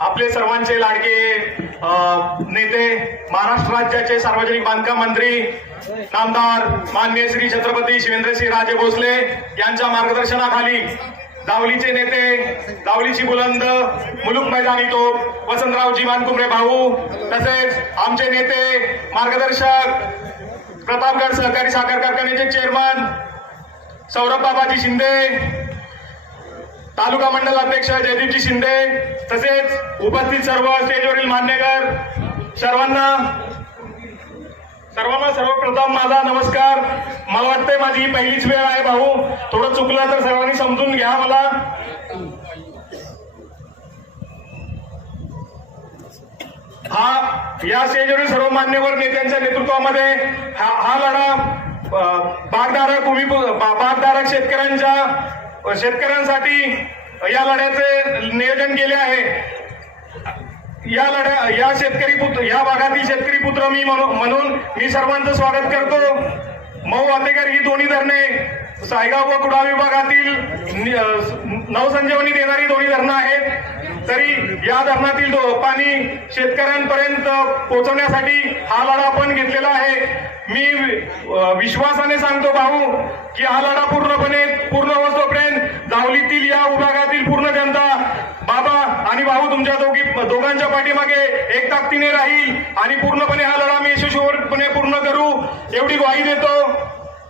आपले सर्वांचे लाडके नेते, महाराष्ट्र राज्याचे सार्वजनिक बांधकाम मंत्री नामदार माननीय श्री छत्रपती शिवेंद्रसिंहराजे भोसले यांच्या मार्गदर्शनाखाली दावलीचे नेते, दावलीची बुलंद, मुलुक मैदानी तोप वसंतरावजी मानकुमरे भाऊ, तसेच आमचे नेते मार्गदर्शक प्रतापगड सहकारी साखर कारखान्याचे चेअरमन सौरभ बाबाजी शिंदे, तालुका मंडल अध्यक्ष जयदीपजी शिंदे, तसेच उपस्थित सर्व स्टेजवरील मान्यवर सर्वांना सर्वप्रथम माझा नमस्कार। मला वाटतंय माझी ही पहिलीच वेळ आहे भाऊ, थोडं चुकलं तर सर्वांनी समजून घ्या मला। या स्टेजवरील सर्व मान्यवर नेत्यांच्या नेतृत्वामध्ये हा लढा बागधारक शेतकऱ्यांसाठी या लढ्याचे नियोजन केले आहे। या भागातील शेतकरी पुत्र मी म्हणून मी सर्वांचं स्वागत करतो। मऊ आतेकर ही दोन्ही धरणे सायगाव व कुडाळ विभागातील नवसंजीवनी देणारी दोन्ही धरणं आहेत, तरी या धरणातील पाणी शेतकऱ्यांपर्यंत पोहोचवण्यासाठी हा लढा आपण घेतलेला आहे। मी विश्वासाने सांगतो भाऊ की हा लढा पूर्ण होतोपर्यंत दावलीतील या विभागातील पूर्ण जनता बाबा आणि भाऊ तुमच्या दोघांच्या पाठीमागे एक ताकदीने राहील आणि पूर्णपणे हा लढा मी यशस्वीपणे पूर्ण करू एवढी ग्वाही देतो।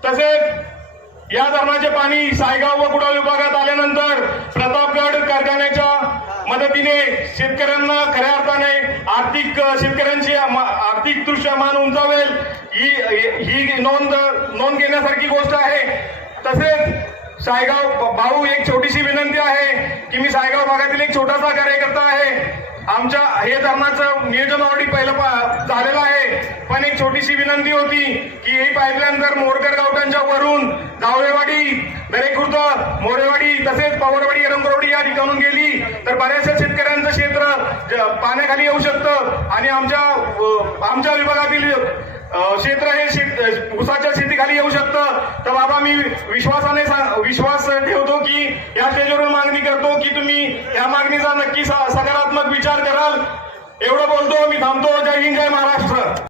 तसेच या धरणाचे पाणी सायगाव व कुडाळ विभागात आल्यानंतर प्रतापगड कारखान्याच्या मदतीने शेतकऱ्यांना खऱ्या अर्थाने शेतकऱ्यांची आर्थिकदृष्ट्या मान उंचावेल ही नोंद घेण्यासारखी गोष्ट आहे। तसेच सायगाव भाऊ एक छोटीशी विनंती आहे की मी सायगाव भागातील एक छोटासा कार्यकर्ता आहे। आमच्या हे धरणाचं नियोजन ऑलरेडी पहिलं झालेलं आहे, पण एक छोटीशी विनंती होती की ही पाईपलाईन जर मोरकर गावठांच्या वरून जावळेवाडी, दरेखुर्द, मोरेवाडी तसेच पवारवाडी, एरंगरवाडी या ठिकाणून गेली तर बऱ्याचशा शेतकऱ्यांचं क्षेत्र पाण्याखाली येऊ शकतं आणि आमच्या विभागातील क्षेत्र हे ऊसाच्या शेतीखाली येऊ शकतं। तर बाबा मी विश्वास ठेवतो की या स्टेजवरून मागणी करतो की तुम्ही या मागणीचा नक्की सकारात्मक विचार कराल। एवढं बोलतो, मी थांबतो। जय हिंद, जय महाराष्ट्र।